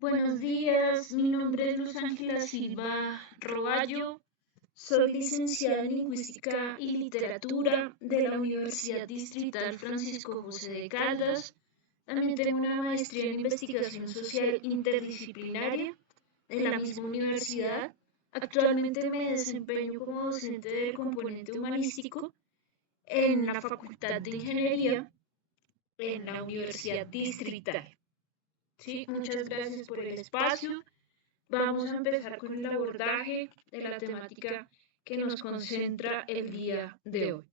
Buenos días, mi nombre es Luz Ángela Silva Roballo, soy licenciada en Lingüística y Literatura de la Universidad Distrital Francisco José de Caldas. También tengo una maestría en Investigación Social Interdisciplinaria de la misma universidad. Actualmente me desempeño como docente del componente humanístico en la Facultad de Ingeniería en la Universidad Distrital. Sí, muchas gracias por el espacio. Vamos a empezar con el abordaje de la temática que nos concentra el día de hoy.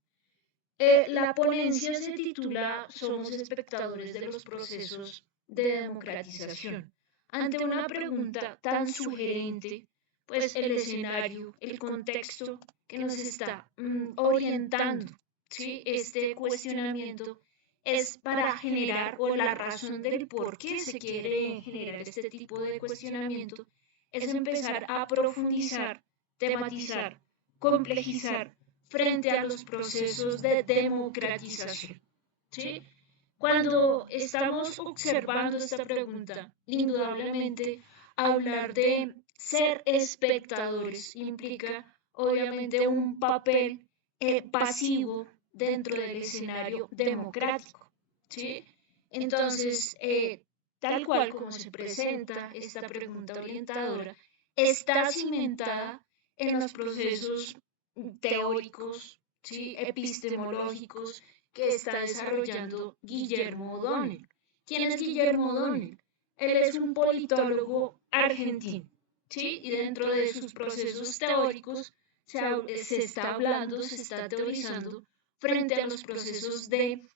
La ponencia se titula Somos espectadores de los procesos de democratización. Ante una pregunta tan sugerente, pues el escenario, el contexto que nos está orientando, ¿sí? Este cuestionamiento es para generar, o la razón del por qué se quiere generar este tipo de cuestionamiento, es empezar a profundizar, tematizar, complejizar frente a los procesos de democratización. ¿Sí? Cuando estamos observando esta pregunta, indudablemente hablar de ser espectadores implica obviamente un papel pasivo dentro del escenario democrático. ¿Sí? Entonces, tal cual como se presenta esta pregunta orientadora, está cimentada en los procesos teóricos, ¿sí? Epistemológicos que está desarrollando Guillermo O'Donnell. ¿Quién es Guillermo O'Donnell? Él es un politólogo argentino, ¿sí? Y dentro de sus procesos teóricos se está hablando, se está teorizando frente a los procesos de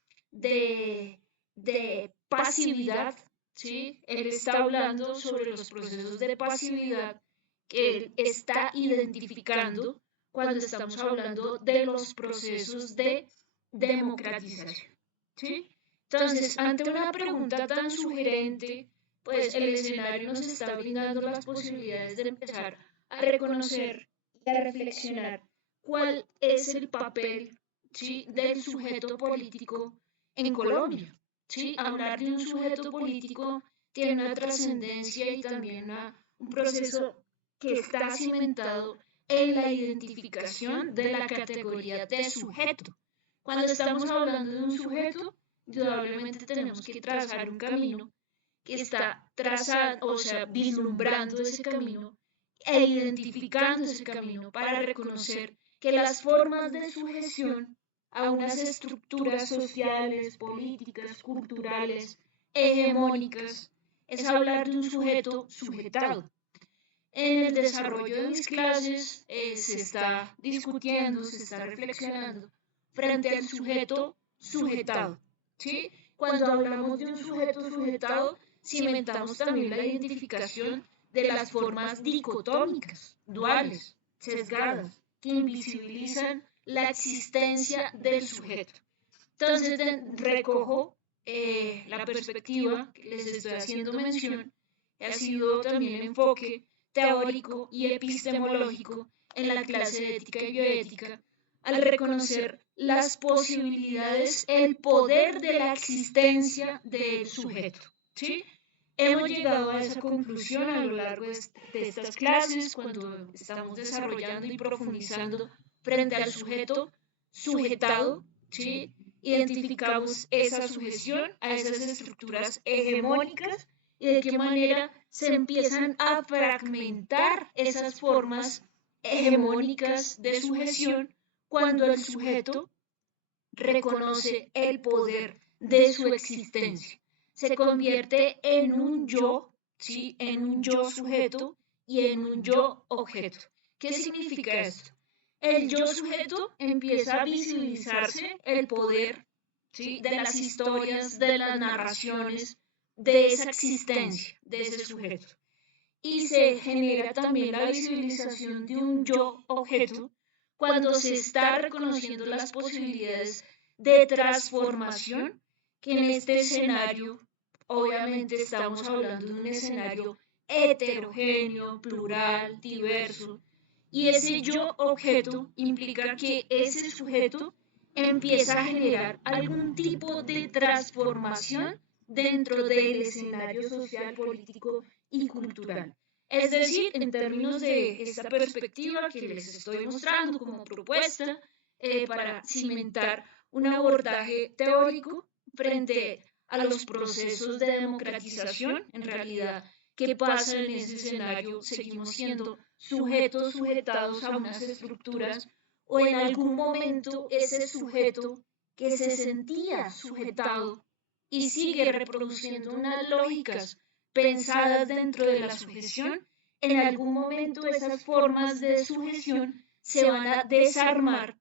pasividad, ¿sí? Él está hablando sobre los procesos de pasividad que él está identificando cuando estamos hablando de los procesos de democratización. ¿Sí? Entonces, ante una pregunta tan sugerente, pues el escenario nos está brindando las posibilidades de empezar a reconocer y a reflexionar cuál es el papel, ¿sí?, del sujeto político en Colombia. ¿Sí? Hablar de un sujeto político tiene una trascendencia y también un proceso que está cimentado en la identificación de la categoría de sujeto. Cuando estamos hablando de un sujeto, indudablemente tenemos que trazar un camino que está trazando, o sea, vislumbrando ese camino e identificando ese camino para reconocer que las formas de sujeción a unas estructuras sociales, políticas, culturales, hegemónicas, es hablar de un sujeto sujetado. En el desarrollo de mis clases se está discutiendo, se está reflexionando frente al sujeto sujetado. ¿Sí? Cuando hablamos de un sujeto sujetado, cimentamos también la identificación de las formas dicotómicas, duales, sesgadas, que invisibilizan la existencia del sujeto. Entonces, recojo la perspectiva que les estoy haciendo mención, ha sido también el enfoque teórico y epistemológico en la clase de ética y bioética, al reconocer las posibilidades, el poder de la existencia del sujeto. ¿Sí? Hemos llegado a esa conclusión a lo largo de estas clases cuando estamos desarrollando y profundizando frente al sujeto sujetado, ¿sí? Identificamos esa sujeción a esas estructuras hegemónicas y de qué manera se empiezan a fragmentar esas formas hegemónicas de sujeción cuando el sujeto reconoce el poder de su existencia. Se convierte en un yo, ¿sí?, en un yo sujeto y en un yo objeto. ¿Qué significa esto? El yo sujeto empieza a visibilizarse el poder, ¿sí?, de las historias, de las narraciones, de esa existencia, de ese sujeto. Y se genera también la visibilización de un yo objeto cuando se está reconociendo las posibilidades de transformación que en este escenario, obviamente estamos hablando de un escenario heterogéneo, plural, diverso, y ese yo objeto implica que ese sujeto empieza a generar algún tipo de transformación dentro del escenario social, político y cultural. Es decir, en términos de esta perspectiva que les estoy mostrando como propuesta para cimentar un abordaje teórico frente a los procesos de democratización, en realidad, ¿qué pasa en ese escenario? Seguimos siendo sujetos sujetados a unas estructuras o en algún momento ese sujeto que se sentía sujetado y sigue reproduciendo unas lógicas pensadas dentro de la sujeción, en algún momento esas formas de sujeción se van a desarmar,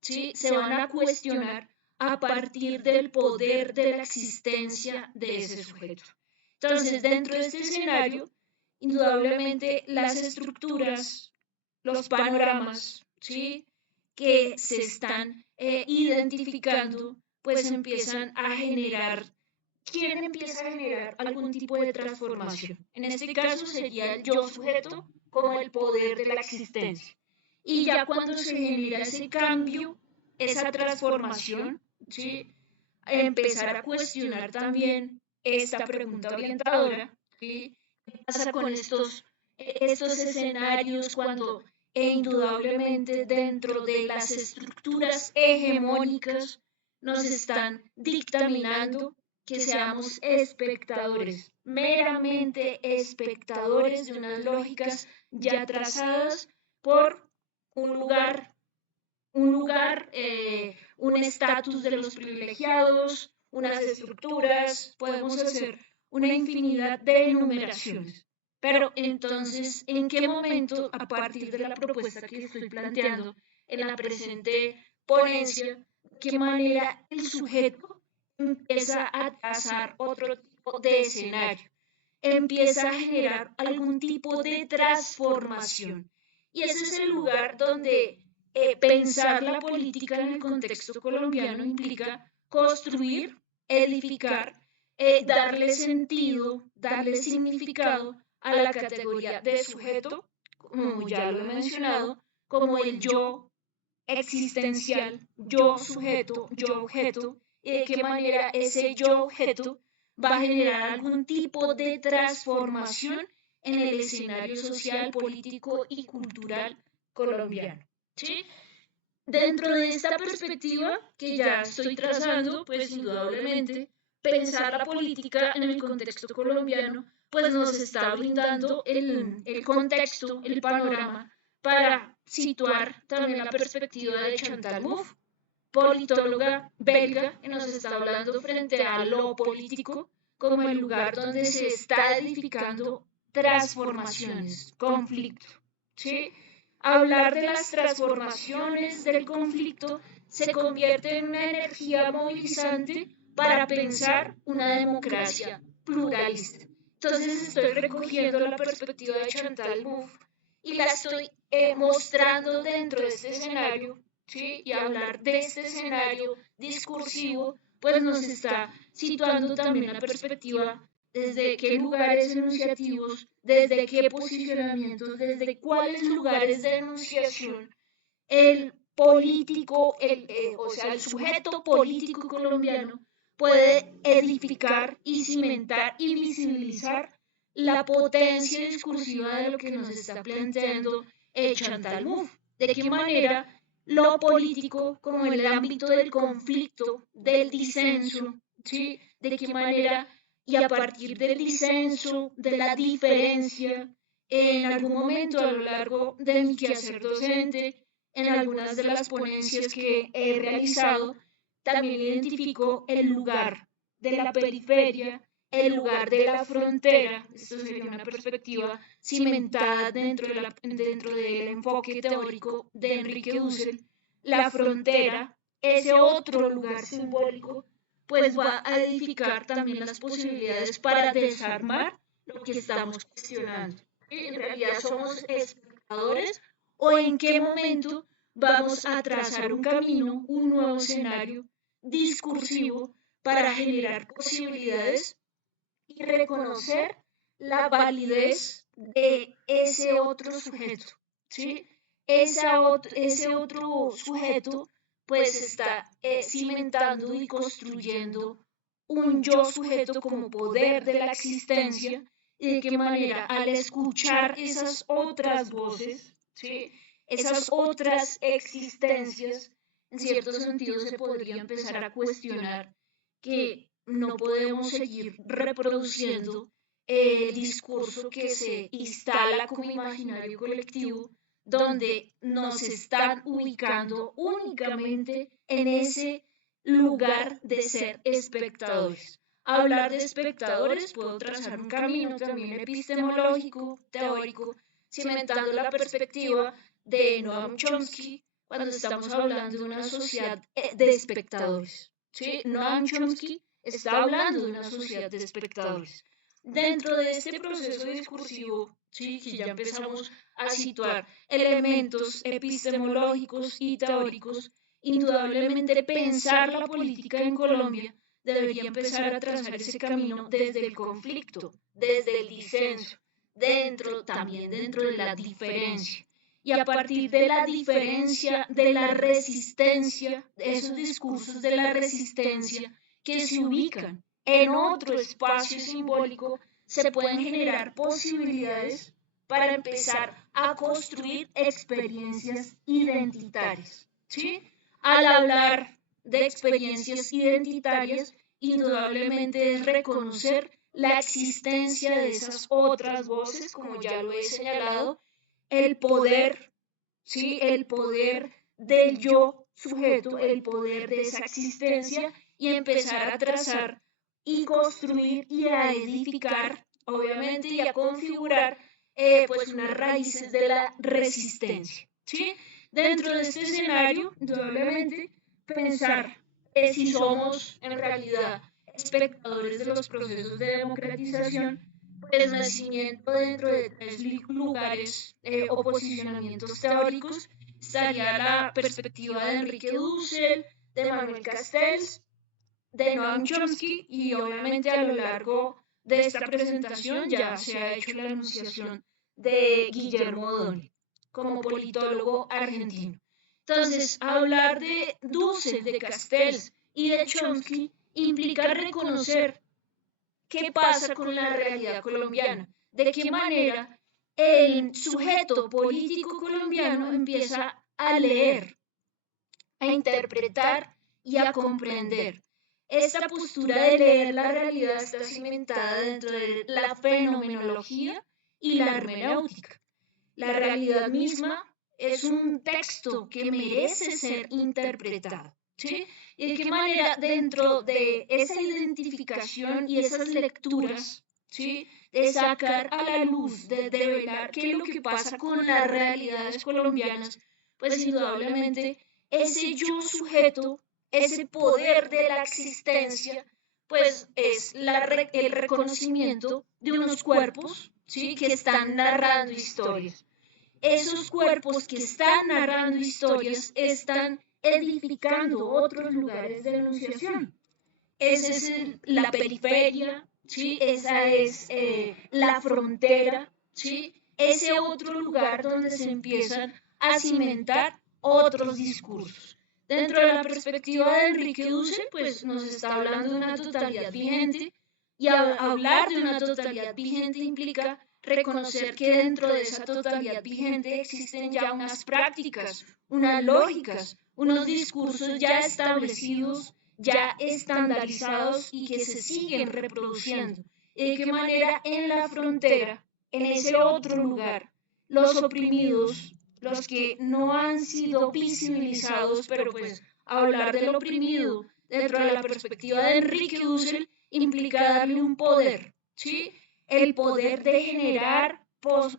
¿sí? Se van a cuestionar a partir del poder de la existencia de ese sujeto. Entonces, dentro de este escenario, indudablemente las estructuras, los panoramas, ¿sí? Que se están identificando, pues empiezan a generar. ¿Quién empieza a generar algún tipo de transformación? En este caso sería el yo sujeto como el poder de la existencia. Y ya cuando se genera ese cambio, esa transformación, ¿sí? Empezar a cuestionar también esta pregunta orientadora, ¿sí? ¿Qué pasa con estos escenarios cuando indudablemente dentro de las estructuras hegemónicas nos están dictaminando que seamos espectadores, meramente espectadores de unas lógicas ya trazadas por un lugar, un estatus de los privilegiados, unas estructuras, podemos hacer una infinidad de enumeraciones. Pero entonces, ¿en qué momento, a partir de la propuesta que estoy planteando en la presente ponencia, de qué manera el sujeto empieza a trazar otro tipo de escenario, empieza a generar algún tipo de transformación? Y ese es el lugar donde pensar la política en el contexto colombiano implica construir, edificar, darle sentido, darle significado a la categoría de sujeto, como ya lo he mencionado, como el yo existencial, yo sujeto, yo objeto, y de qué manera ese yo objeto va a generar algún tipo de transformación en el escenario social, político y cultural colombiano. ¿Sí? Dentro de esta perspectiva que ya estoy trazando, pues indudablemente pensar la política en el contexto colombiano, pues nos está brindando el contexto, el panorama para situar también la perspectiva de Chantal Mouffe, politóloga belga, que nos está hablando frente a lo político como el lugar donde se está edificando transformaciones, conflicto. ¿Sí? Hablar de las transformaciones del conflicto se convierte en una energía movilizante para pensar una democracia pluralista. Entonces estoy recogiendo la perspectiva de Chantal Mouffe y la estoy mostrando dentro de este escenario, ¿sí? Y hablar de este escenario discursivo, pues nos está situando también la perspectiva desde qué lugares enunciativos, desde qué posicionamientos, desde cuáles lugares de enunciación el político, o sea, el sujeto político colombiano puede edificar y cimentar y visibilizar la potencia discursiva de lo que nos está planteando Chantal Mouffe. De qué manera lo político, como en el ámbito del conflicto, del disenso, ¿sí? De qué manera y a partir del disenso, de la diferencia, en algún momento a lo largo de mi quehacer docente, en algunas de las ponencias que he realizado, también identifico el lugar de la periferia, el lugar de la frontera. Esto sería una perspectiva cimentada dentro del enfoque teórico de Enrique Dussel. La frontera, ese otro lugar simbólico, pues va a edificar también las posibilidades para desarmar lo que estamos cuestionando. En realidad somos espectadores o en qué momento vamos a trazar un camino, un nuevo escenario discursivo para generar posibilidades y reconocer la validez de ese otro sujeto, ¿sí? Ese otro sujeto pues está cimentando y construyendo un yo sujeto como poder de la existencia y de qué manera al escuchar esas otras voces, ¿sí? Esas otras existencias, en cierto sentido se podría empezar a cuestionar que no podemos seguir reproduciendo el discurso que se instala como imaginario colectivo, donde nos están ubicando únicamente en ese lugar de ser espectadores. Hablar de espectadores puedo trazar un camino también epistemológico, teórico, cimentando la perspectiva de Noam Chomsky cuando estamos hablando de una sociedad de espectadores. ¿Sí? Noam Chomsky está hablando de una sociedad de espectadores. Dentro de este proceso discursivo, sí, que ya empezamos a situar elementos epistemológicos y teóricos, indudablemente pensar la política en Colombia debería empezar a trazar ese camino desde el conflicto, desde el disenso, también dentro de la diferencia. Y a partir de la diferencia, de la resistencia, de esos discursos de la resistencia que se ubican en otro espacio simbólico, se pueden generar posibilidades para empezar a construir experiencias identitarias. ¿Sí? Al hablar de experiencias identitarias, indudablemente es reconocer la existencia de esas otras voces, como ya lo he señalado, el poder, ¿sí? El poder del yo sujeto, el poder de esa existencia y empezar a trazar y construir y a edificar, obviamente, y a configurar pues unas raíces de la resistencia, ¿sí? Dentro de este escenario, indudablemente, pensar si somos en realidad espectadores de los procesos de democratización, pues nacimiento dentro de tres lugares o posicionamientos teóricos estaría la perspectiva de Enrique Dussel, de Manuel Castells, de Noam Chomsky y obviamente a lo largo de esta presentación ya se ha hecho la anunciación de Guillermo O'Donnell como politólogo argentino. Entonces, hablar de Dussel, de Castells y de Chomsky implica reconocer qué pasa con la realidad colombiana, de qué manera el sujeto político colombiano empieza a leer, a interpretar y a comprender. Esta postura de leer la realidad está cimentada dentro de la fenomenología y la hermenéutica. La realidad misma es un texto que merece ser interpretado, ¿sí? Y de qué manera dentro de esa identificación y esas lecturas, ¿sí? De sacar a la luz, de develar qué es lo que pasa con las realidades colombianas, pues indudablemente ese yo sujeto, ese poder de la existencia, pues es el reconocimiento de unos cuerpos, ¿sí? Que están narrando historias. Esos cuerpos que están narrando historias están edificando otros lugares de enunciación. Esa es la periferia, ¿sí? Esa es la frontera, ¿sí? Ese otro lugar donde se empiezan a cimentar otros discursos. Dentro de la perspectiva de Enrique Dussel, pues nos está hablando de una totalidad vigente y hablar de una totalidad vigente implica reconocer que dentro de esa totalidad vigente existen ya unas prácticas, unas lógicas, unos discursos ya establecidos, ya estandarizados y que se siguen reproduciendo. ¿De qué manera en la frontera, en ese otro lugar, los oprimidos, los que no han sido visibilizados, pero pues hablar del oprimido dentro de la perspectiva de Enrique Dussel implica darle un poder, ¿sí? El poder de generar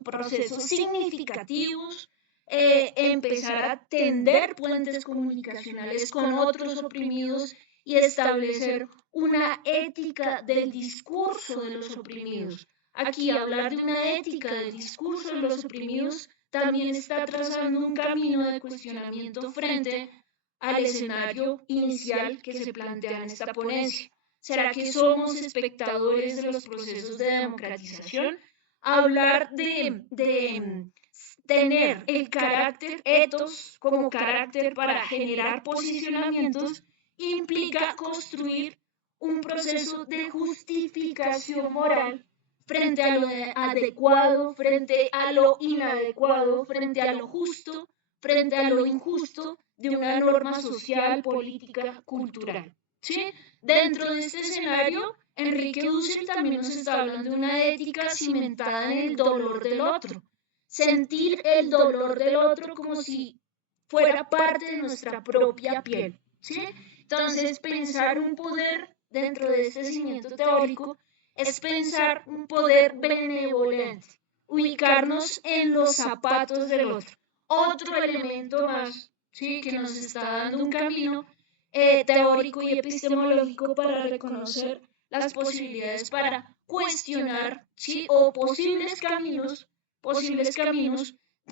procesos significativos, empezar a tender puentes comunicacionales con otros oprimidos y establecer una ética del discurso de los oprimidos. Aquí hablar de una ética del discurso de los oprimidos también está trazando un camino de cuestionamiento frente al escenario inicial que se plantea en esta ponencia. ¿Será que somos espectadores de los procesos de democratización? Hablar de tener el carácter ethos como carácter para generar posicionamientos implica construir un proceso de justificación moral frente a lo adecuado, frente a lo inadecuado, frente a lo justo, frente a lo injusto de una norma social, política, cultural. ¿Sí? Dentro de este escenario, Enrique Dussel también nos está hablando de una ética cimentada en el dolor del otro. Sentir el dolor del otro como si fuera parte de nuestra propia piel. ¿Sí? Entonces, pensar un poder dentro de este cimiento teórico es pensar un poder benevolente, ubicarnos en los zapatos del otro. Otro elemento más, ¿sí?, que nos está dando un camino teórico y epistemológico para reconocer las posibilidades para cuestionar, ¿sí?, o posibles caminos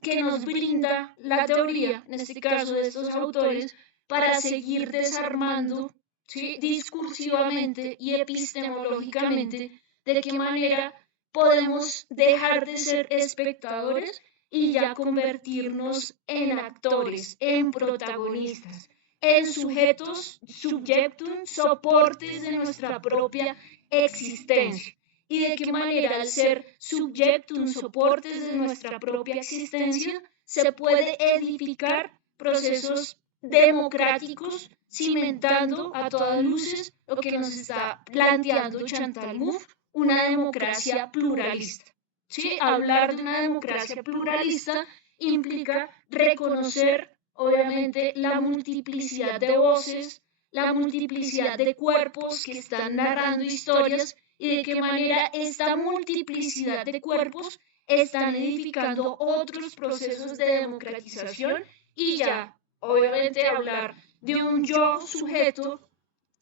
que nos brinda la teoría, en este caso de estos autores, para seguir desarmando, ¿sí?, discursivamente y epistemológicamente de qué manera podemos dejar de ser espectadores y ya convertirnos en actores, en protagonistas, en sujetos, subjectum, soportes de nuestra propia existencia. Y de qué manera al ser subjectum, soportes de nuestra propia existencia, se puede edificar procesos democráticos, cimentando a todas luces lo que nos está planteando Chantal Mouffe, una democracia pluralista. ¿Sí? Hablar de una democracia pluralista implica reconocer, obviamente, la multiplicidad de voces, la multiplicidad de cuerpos que están narrando historias y de qué manera esta multiplicidad de cuerpos están edificando otros procesos de democratización y ya, obviamente, hablar de un yo sujeto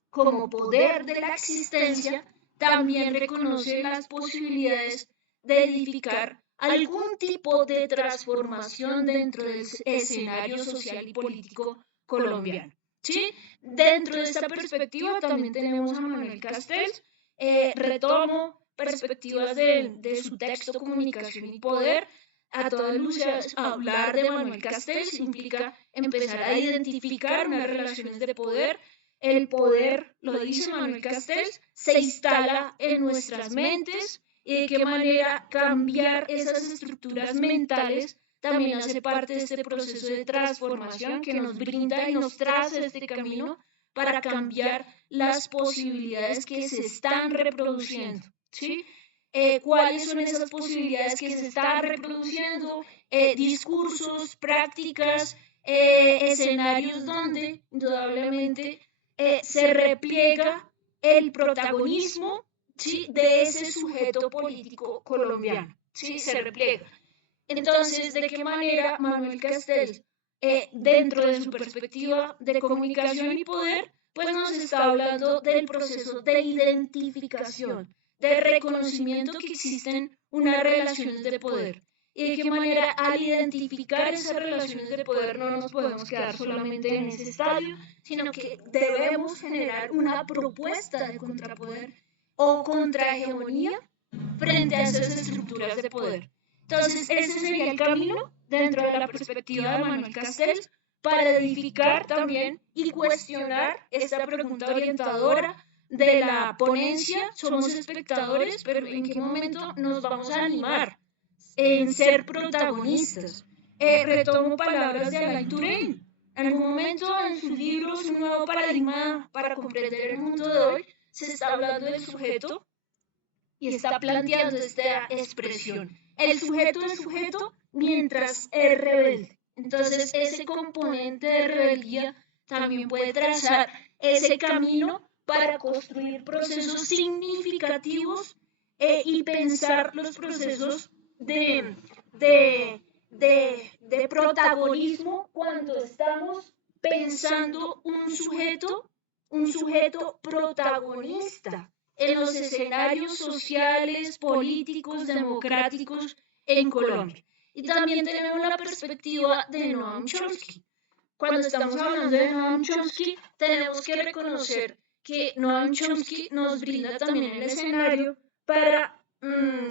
como poder de la existencia también reconoce las posibilidades de edificar algún tipo de transformación dentro del escenario social y político colombiano. ¿Sí? Dentro de esta perspectiva también tenemos a Manuel Castells. Retomo perspectivas de su texto Comunicación y Poder. A todas luces, hablar de Manuel Castells implica empezar a identificar unas relaciones de poder. El poder, lo dice Manuel Castells, se instala en nuestras mentes y de qué manera cambiar esas estructuras mentales también hace parte de este proceso de transformación que nos brinda y nos traza este camino para cambiar las posibilidades que se están reproduciendo, ¿sí? ¿Cuáles son esas posibilidades que se están reproduciendo? Discursos, prácticas, escenarios donde indudablemente se repliega el protagonismo, ¿sí?, de ese sujeto político colombiano, ¿sí? Se repliega. Entonces, ¿de qué manera Manuel Castells, dentro de su perspectiva de comunicación y poder, pues nos está hablando del proceso de identificación, de reconocimiento que existen unas relaciones de poder? Y de qué manera al identificar esas relaciones de poder no nos podemos quedar solamente en ese estadio, sino que debemos generar una propuesta de contrapoder o contrahegemonía frente a esas estructuras de poder. Entonces, ese sería el camino dentro de la perspectiva de Manuel Castells para edificar también y cuestionar esta pregunta orientadora de la ponencia. Somos espectadores, pero ¿en qué momento nos vamos a animar en ser protagonistas? Retomo palabras de Alain Touraine. En algún momento en sus libros Un nuevo paradigma para comprender el mundo de hoy se está hablando del sujeto y está planteando esta expresión. El sujeto es sujeto mientras es rebelde. Entonces ese componente de rebeldía también puede trazar ese camino para construir procesos significativos y pensar los procesos de protagonismo cuando estamos pensando un sujeto protagonista en los escenarios sociales, políticos, democráticos en Colombia. Y también tenemos la perspectiva de Noam Chomsky. Cuando estamos hablando de Noam Chomsky, tenemos que reconocer que Noam Chomsky nos brinda también el escenario para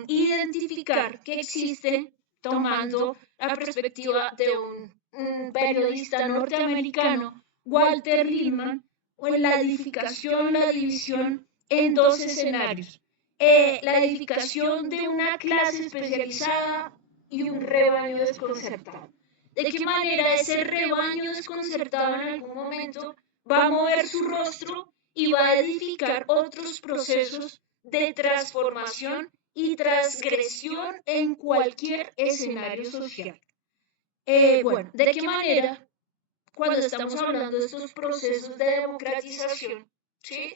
identificar que existe, tomando la perspectiva de un periodista norteamericano, Walter Lippmann, o en la edificación, la división en dos escenarios. la edificación de una clase especializada y un rebaño desconcertado. ¿De qué manera ese rebaño desconcertado en algún momento va a mover su rostro y va a edificar otros procesos de transformación y transgresión en cualquier escenario social? Bueno, ¿de qué manera cuando estamos hablando de estos procesos de democratización, ¿sí?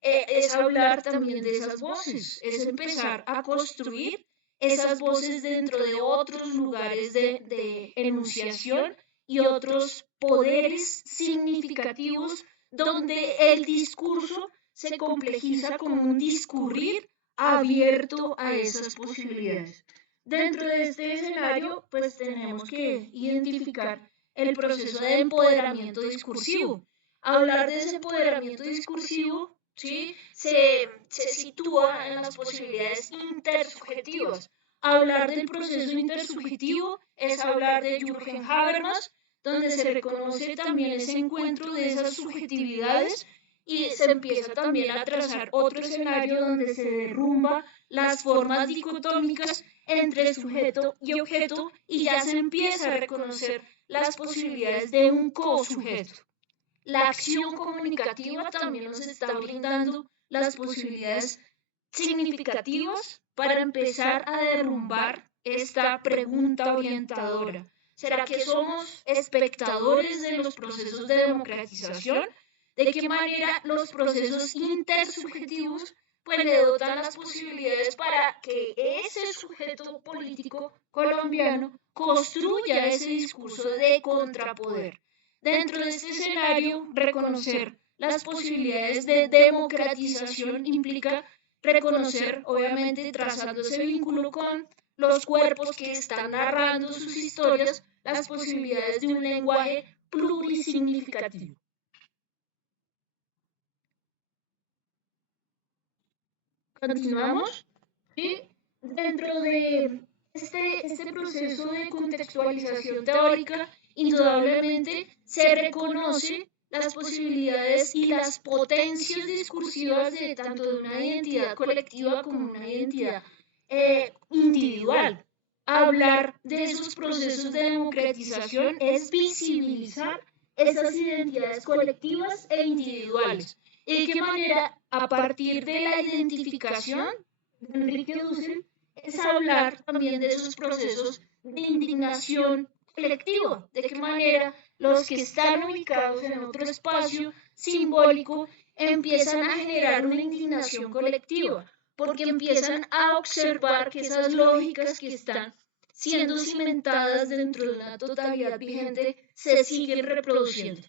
Es hablar también de esas voces, es empezar a construir esas voces dentro de otros lugares de enunciación y otros poderes significativos donde el discurso se complejiza como un discurrir abierto a esas posibilidades. Dentro de este escenario, pues tenemos que identificar el proceso de empoderamiento discursivo. Hablar de ese empoderamiento discursivo, ¿sí? se sitúa en las posibilidades intersubjetivas. Hablar del proceso intersubjetivo es hablar de Jürgen Habermas, donde se reconoce también ese encuentro de esas subjetividades y se empieza también a trazar otro escenario donde se derrumba las formas dicotómicas entre sujeto y objeto y ya se empieza a reconocer las posibilidades de un co-sujeto. La acción comunicativa también nos está brindando las posibilidades significativas para empezar a derrumbar esta pregunta orientadora. ¿Será que somos espectadores de los procesos de democratización? ¿De qué manera los procesos intersubjetivos pues le dotan las posibilidades para que ese sujeto político colombiano construya ese discurso de contrapoder? Dentro de este escenario, reconocer las posibilidades de democratización implica reconocer, obviamente, trazando ese vínculo con los cuerpos que están narrando sus historias, las posibilidades de un lenguaje plurisignificativo. Continuamos. ¿Sí? Dentro de este proceso de contextualización teórica, indudablemente se reconoce las posibilidades y las potencias discursivas de tanto de una identidad colectiva como una identidad individual. Hablar de esos procesos de democratización es visibilizar esas identidades colectivas e individuales. ¿De qué manera? A partir de la identificación de Enrique Dussel, es hablar también de esos procesos de indignación colectiva, de qué manera los que están ubicados en otro espacio simbólico empiezan a generar una indignación colectiva, porque empiezan a observar que esas lógicas que están siendo cimentadas dentro de una totalidad vigente se siguen reproduciendo.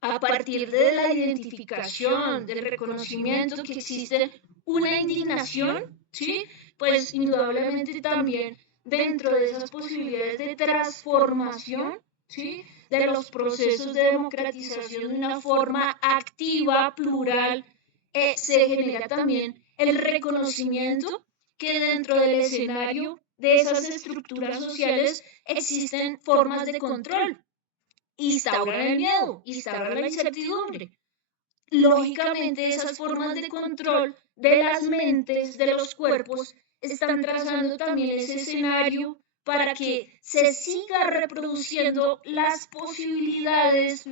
A partir de la identificación, del reconocimiento que existe una indignación, ¿sí? Pues indudablemente también dentro de esas posibilidades de transformación, ¿sí? De los procesos de democratización de una forma activa, plural, se genera también el reconocimiento que dentro del escenario de esas estructuras sociales existen formas de control, instauran el miedo, instauran la incertidumbre. Lógicamente, esas formas de control de las mentes, de los cuerpos, están trazando también ese escenario para que se siga reproduciendo las posibilidades,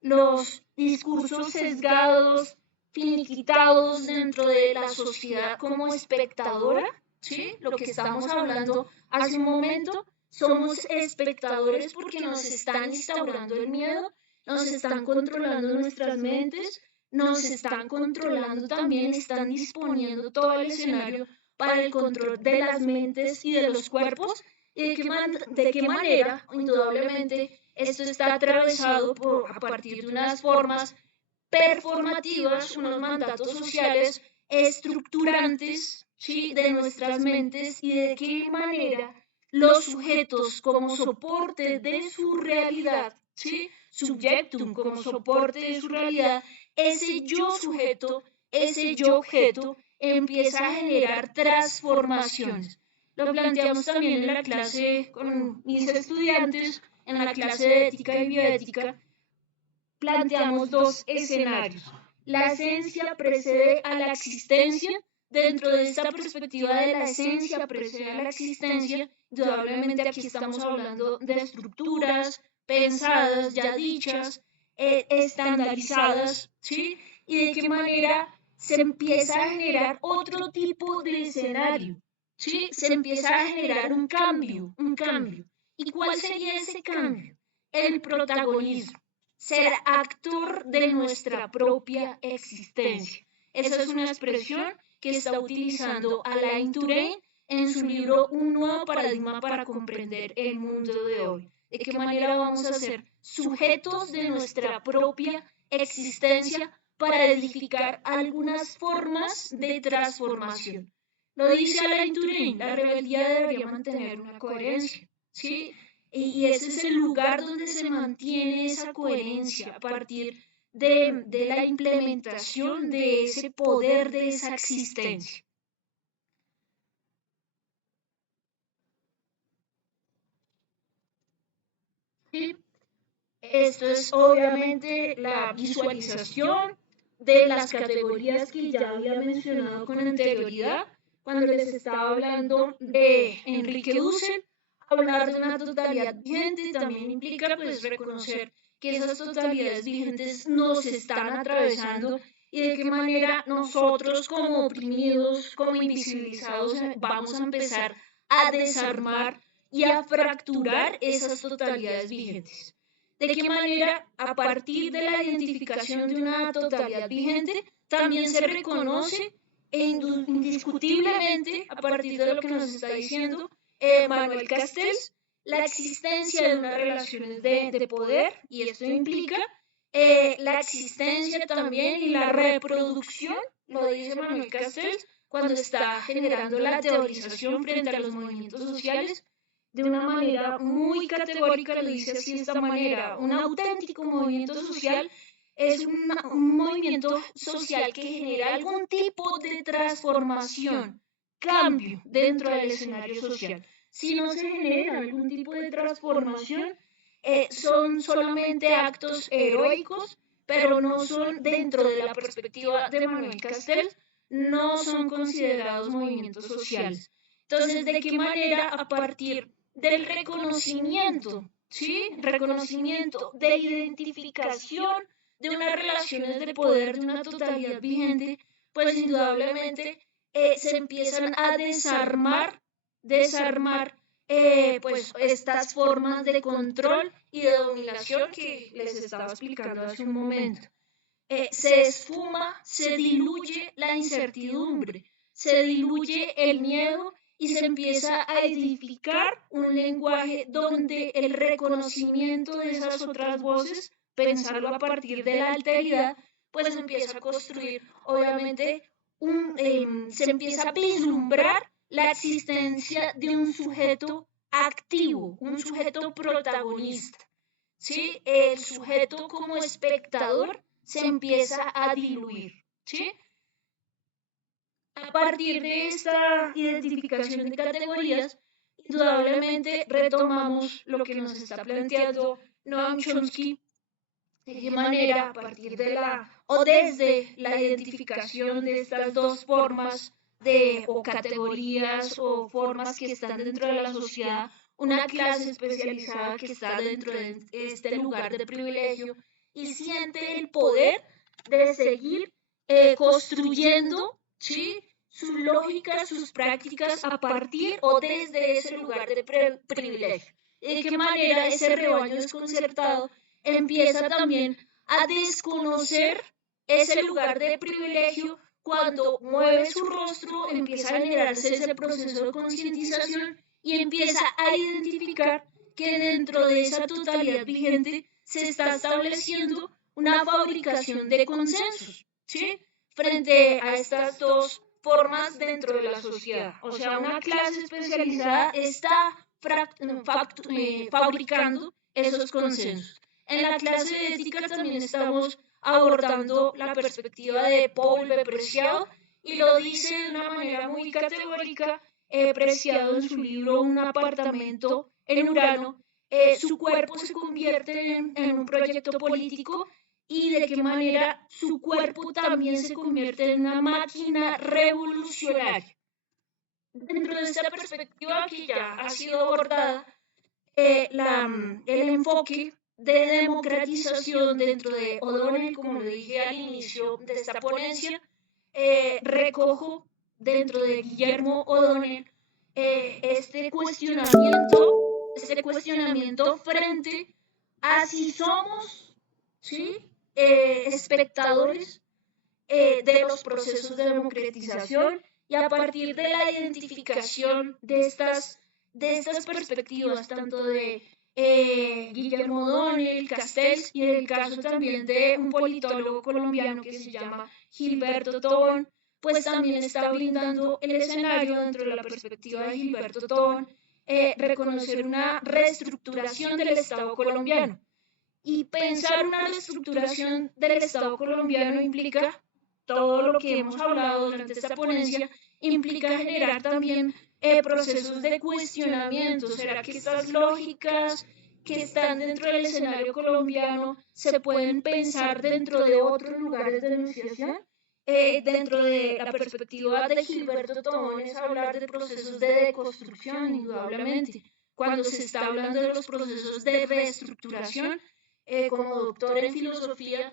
los discursos sesgados, finiquitados dentro de la sociedad como espectadora, ¿sí? Lo que estamos hablando hace un momento, somos espectadores porque nos están instaurando el miedo, nos están controlando nuestras mentes, nos están controlando también, están disponiendo todo el escenario para el control de las mentes y de los cuerpos. ¿Y de qué manera? Indudablemente, esto está atravesado a partir de unas formas performativas, unos mandatos sociales estructurantes, ¿sí? De nuestras mentes y de qué manera los sujetos como soporte de su realidad, ¿sí? Subjectum como soporte de su realidad, ese yo sujeto, ese yo objeto empieza a generar transformaciones. Lo planteamos también en la clase con mis estudiantes, en la clase de ética y bioética, planteamos dos escenarios. La esencia precede a la existencia dentro de esta perspectiva de la esencia precede a la existencia, indudablemente aquí estamos hablando de estructuras pensadas, ya dichas, estandarizadas, ¿sí? Y de qué manera se empieza a generar otro tipo de escenario, ¿sí? Se empieza a generar un cambio, un cambio. ¿Y cuál sería ese cambio? El protagonismo, ser actor de nuestra propia existencia. Esa es una expresión que está utilizando Alain Touraine en su libro Un nuevo paradigma para comprender el mundo de hoy. ¿De qué manera vamos a ser sujetos de nuestra propia existencia para edificar algunas formas de transformación? Lo dice Alain Touraine, la rebeldía debería mantener una coherencia, ¿sí? Y ese es el lugar donde se mantiene esa coherencia a partir de la implementación de ese poder de esa existencia. ¿Sí? Esto es obviamente la visualización de las categorías que ya había mencionado con anterioridad cuando les estaba hablando de Enrique Dussel. Hablar de una totalidad vigente también implica pues reconocer que esas totalidades vigentes nos están atravesando y de qué manera nosotros como oprimidos, como invisibilizados, vamos a empezar a desarmar y a fracturar esas totalidades vigentes. ¿De qué manera, a partir de la identificación de una totalidad vigente, también se reconoce indiscutiblemente, a partir de lo que nos está diciendo Manuel Castells, la existencia de unas relaciones de poder, y esto implica la existencia también y la reproducción, lo dice Manuel Castells, cuando está generando la teorización frente a los movimientos sociales, de una manera muy categórica, lo dice así de esta manera: un auténtico movimiento social es un movimiento social que genera algún tipo de transformación, cambio dentro del escenario social. Si no se genera algún tipo de transformación, son solamente actos heroicos, pero no son, dentro de la perspectiva de Manuel Castells, no son considerados movimientos sociales. Entonces, ¿de qué manera, a partir del reconocimiento, ¿sí? Reconocimiento de identificación de unas relaciones de poder de una totalidad vigente, pues indudablemente se empiezan a desarmar pues estas formas de control y de dominación que les estaba explicando hace un momento. Se esfuma, se diluye la incertidumbre, se diluye el miedo y se empieza a edificar un lenguaje donde el reconocimiento de esas otras voces, pensarlo a partir de la alteridad, pues empieza a construir, obviamente, se empieza a vislumbrar la existencia de un sujeto activo, un sujeto protagonista, ¿sí? El sujeto como espectador se empieza a diluir, ¿sí? A partir de esta identificación de categorías, indudablemente retomamos lo que nos está planteando Noam Chomsky, de qué manera, a partir de o desde la identificación de estas dos formas o categorías o formas que están dentro de la sociedad, una clase especializada que está dentro de este lugar de privilegio y siente el poder de seguir construyendo, ¿sí?, su lógica, sus prácticas a partir o desde ese lugar de privilegio. De qué manera ese rebaño desconcertado empieza también a desconocer ese lugar de privilegio. Cuando mueve su rostro, empieza a generarse ese proceso de concientización y empieza a identificar que dentro de esa totalidad vigente se está estableciendo una fabricación de consensos, ¿sí?, frente a estas dos formas dentro de la sociedad. O sea, una clase especializada está fabricando esos consensos. En la clase de ética también estamos abordando la perspectiva de Paul B. Preciado, y lo dice de una manera muy categórica, Preciado en su libro Un apartamento en Urano. Su cuerpo se convierte en un proyecto político y de qué manera su cuerpo también se convierte en una máquina revolucionaria. Dentro de esta perspectiva que ya ha sido abordada, el enfoque de democratización dentro de O'Donnell, como lo dije al inicio de esta ponencia, recojo dentro de Guillermo O'Donnell este cuestionamiento frente a si somos, ¿sí? Espectadores de los procesos de democratización, y a partir de la identificación de estas perspectivas, tanto de Guillermo O'Donnell, Castells, y en el caso también de un politólogo colombiano que se llama Gilberto Tobón, pues también está brindando el escenario dentro de la perspectiva de Gilberto Tobón, reconocer una reestructuración del Estado colombiano. Y pensar una reestructuración del Estado colombiano implica todo lo que hemos hablado durante esta ponencia, implica generar también procesos de cuestionamiento. ¿Será que estas lógicas que están dentro del escenario colombiano se pueden pensar dentro de otros lugares de enunciación? Dentro de la perspectiva de Gilberto Tobón es hablar de procesos de deconstrucción, indudablemente. Cuando se está hablando de los procesos de reestructuración, como doctor en filosofía,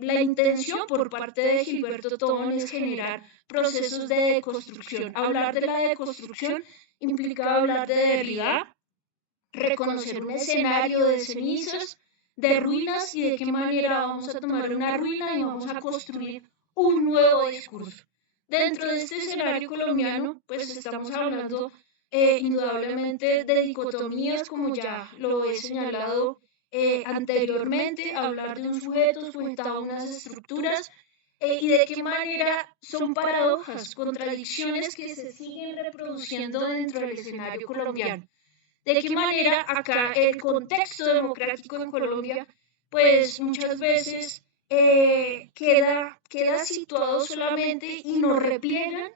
la intención por parte de Gilberto Tobón es generar procesos de deconstrucción. Hablar de la deconstrucción implica hablar de Derrida, reconocer un escenario de cenizas, de ruinas, y de qué manera vamos a tomar una ruina y vamos a construir un nuevo discurso. Dentro de este escenario colombiano, pues estamos hablando indudablemente de dicotomías, como ya lo he señalado anteriormente, hablar de un sujeto sujetado a unas estructuras, y de qué manera son paradojas, contradicciones que se siguen reproduciendo dentro del escenario colombiano. De qué manera acá el contexto democrático en Colombia, pues muchas veces queda situado solamente y nos repliegan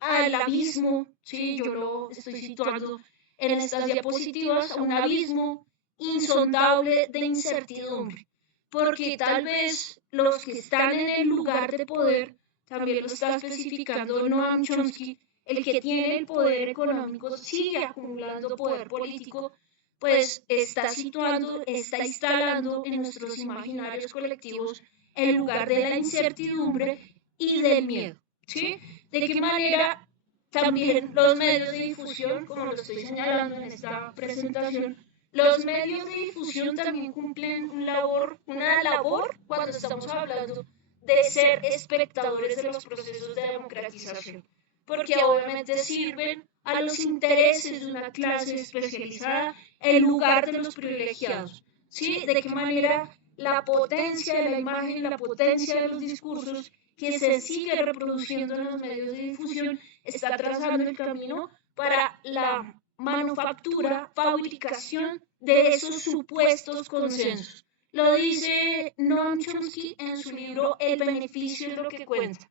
al abismo, ¿sí? Yo lo estoy situando en estas diapositivas, a un abismo insondable de incertidumbre, porque tal vez los que están en el lugar de poder, también lo está especificando Noam Chomsky, el que tiene el poder económico sigue acumulando poder político, pues está situando, está instalando en nuestros imaginarios colectivos el lugar de la incertidumbre y del miedo, ¿sí? De qué manera también los medios de difusión, como lo estoy señalando en esta presentación, los medios de difusión también cumplen una labor cuando estamos hablando de ser espectadores de los procesos de democratización, porque obviamente sirven a los intereses de una clase especializada en lugar de los privilegiados, ¿sí? De qué manera la potencia de la imagen, la potencia de los discursos que se sigue reproduciendo en los medios de difusión está trazando el camino para la manufactura, fabricación de esos supuestos consensos. Lo dice Noam Chomsky en su libro El beneficio de lo que cuenta.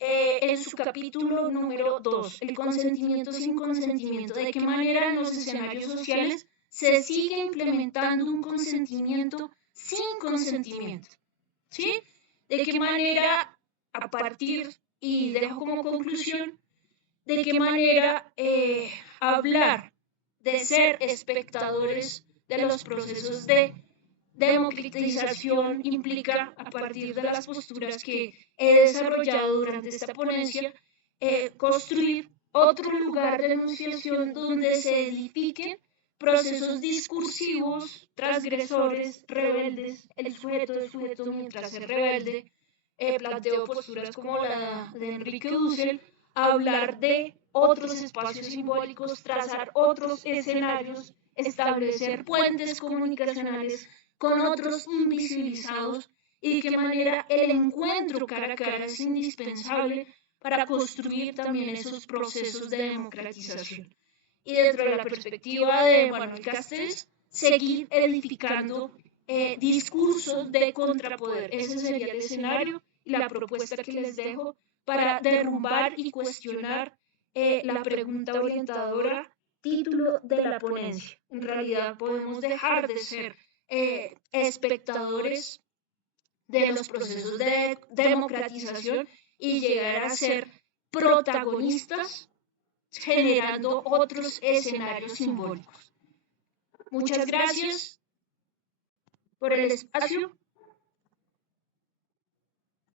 En su capítulo número 2, el consentimiento sin consentimiento, de qué manera en los escenarios sociales se sigue implementando un consentimiento sin consentimiento, ¿sí? De qué manera, a partir, y dejo como conclusión, de qué manera hablar de ser espectadores de los procesos de democratización implica, a partir de las posturas que he desarrollado durante esta ponencia, construir otro lugar de enunciación donde se edifiquen procesos discursivos, transgresores, rebeldes. El sujeto mientras es rebelde, planteo posturas como la de Enrique Dussel, hablar de otros espacios simbólicos, trazar otros escenarios, establecer puentes comunicacionales con otros invisibilizados, y de qué manera el encuentro cara a cara es indispensable para construir también esos procesos de democratización. Y dentro de la perspectiva de Manuel Castells, seguir edificando discursos de contrapoder. Ese sería el escenario y la propuesta que les dejo para derrumbar y cuestionar la pregunta orientadora, título de la ponencia. En realidad podemos dejar de ser espectadores de los procesos de democratización y llegar a ser protagonistas generando otros escenarios simbólicos. Muchas gracias por el espacio.